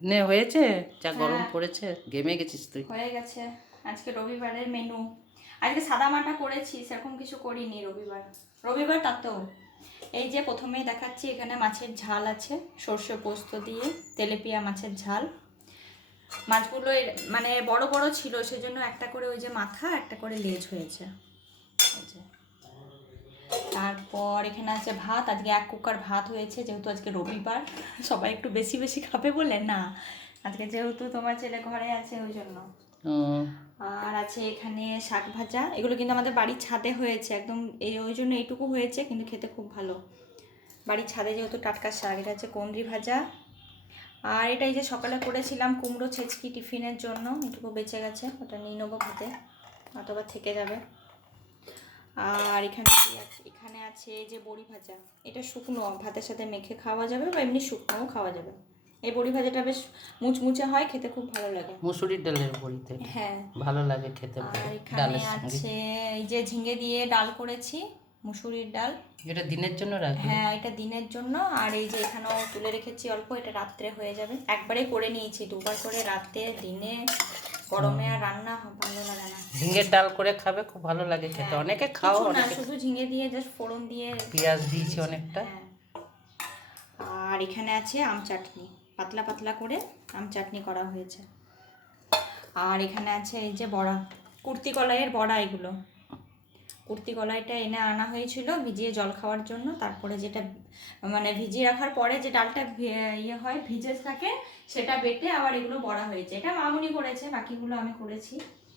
নে হয়েছে, যা গরম হ্যাঁ পড়েছে ঘেমে গেছিস তুই। হয়ে গেছে। আজকে রবিবারের মেনু, আজকে সাদা মাটা করেছি, সেরকম কিছু করিনি। রবিবার রবিবার তাতেও এই যে প্রথমেই দেখাচ্ছি, এখানে মাছের ঝাল আছে সর্ষে পোস্ত দিয়ে, তেলেপিয়া মাছের ঝাল। মাছগুলো মানে বড় বড় ছিল, সেজন্য একটা করে ওই যে মাথা, একটা করে লেজ হয়েছে। এই যে তারপর এখানে আছে ভাত, আজকে 1 কুকার ভাত হয়েছে, যেহেতু আজকে রবিবার সবাই একটু বেশি বেশি খাবে বলে না, আজকে যেহেতু তোমার ছেলে ঘরে আছে ওই জন্য। ও, আর আছে এখানে শাক ভাজা, এগুলো কিন্তু আমাদের বাড়ির ছাদে হয়েছে একদম, এই ওই জন্য এইটুকু হয়েছে, কিন্তু খেতে খুব ভালো। বাড়ির ছাদে যেহেতু টাটকা শাক। এটা আছে কুঁদরি ভাজা। আর এটা এই যে সকালে করেছিলাম কুমড়ো ছেচকি টিফিনের জন্য, এটুকু বেঁচে গেছে, ওটা নিয়ে নেবো ভাতে, অথবা থেকে যাবে। আর এখানে কি আছে, এখানে আছে এই যে বড়ি ভাজা, এটা শুকনো, ভাতের সাথে মেখে খাওয়া যাবে বা এমনি শুকনোও খাওয়া যাবে। এই বড়ি ভাজাটা বেশ মুচমুচে হয়, খেতে খুব ভালো লাগে। মুসুরির ডালের বড়িতে হ্যাঁ। ভালো লাগে খেতে, আর এখানে ডালের সঙ্গে। আছে এই যে ঝিঙে দিয়ে ডাল করেছি, মুসুরির ডাল। এটা দিনের জন্য রাখবি? হ্যাঁ এটা দিনের জন্য। আর এই যে এখানেও তুলে রেখেছি অল্প, এটা রাত্রে হয়ে যাবে, একবারে করে নিয়েছি, 2বার করে, রাতে দিনে। গরমে আর রান্না ভালো লাগে না। ঝিঙের ডাল করে খাবে, খুব ভালো লাগে খেতে, হ্যাঁ, অনেকে খাও, কিছু না, অনেকে শুধু ঝিঙে দিয়ে জাস্ট ফোড়ন দিয়ে পেঁয়াজ দিয়েছি অনেকটা। হ্যাঁ। আর এখানে আছে আম চাটনি, পাতলা পাতলা করে আম চাটনি করা হয়েছে। আর এখানে আছে এই যে বড়া, কুর্তি কলাইয়ের বড়া। এগুলো কুর্তি কলাইটা এনে আনা হয়েছিল ভিজিয়ে জল খাওয়ার জন্য, তারপরে যেটা মানে ভিজিয়ে রাখার পরে যে ডালটা ইয়ে হয় ভিজে থাকে, সেটা বেটে আবার এগুলো বড়া হয়েছে। এটা মামুনি করেছে, বাকিগুলো আমি করেছি।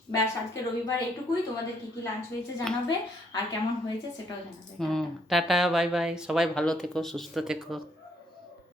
ব্যাস, আজকে রবিবার এইটুকুই। তোমাদের কি কি লাঞ্চ হয়েছে জানাবে, আর কেমন হয়েছে সেটাও জানাবে। টাটা, বাই বাই, সবাই ভালো থেকো, সুস্থ থেকো।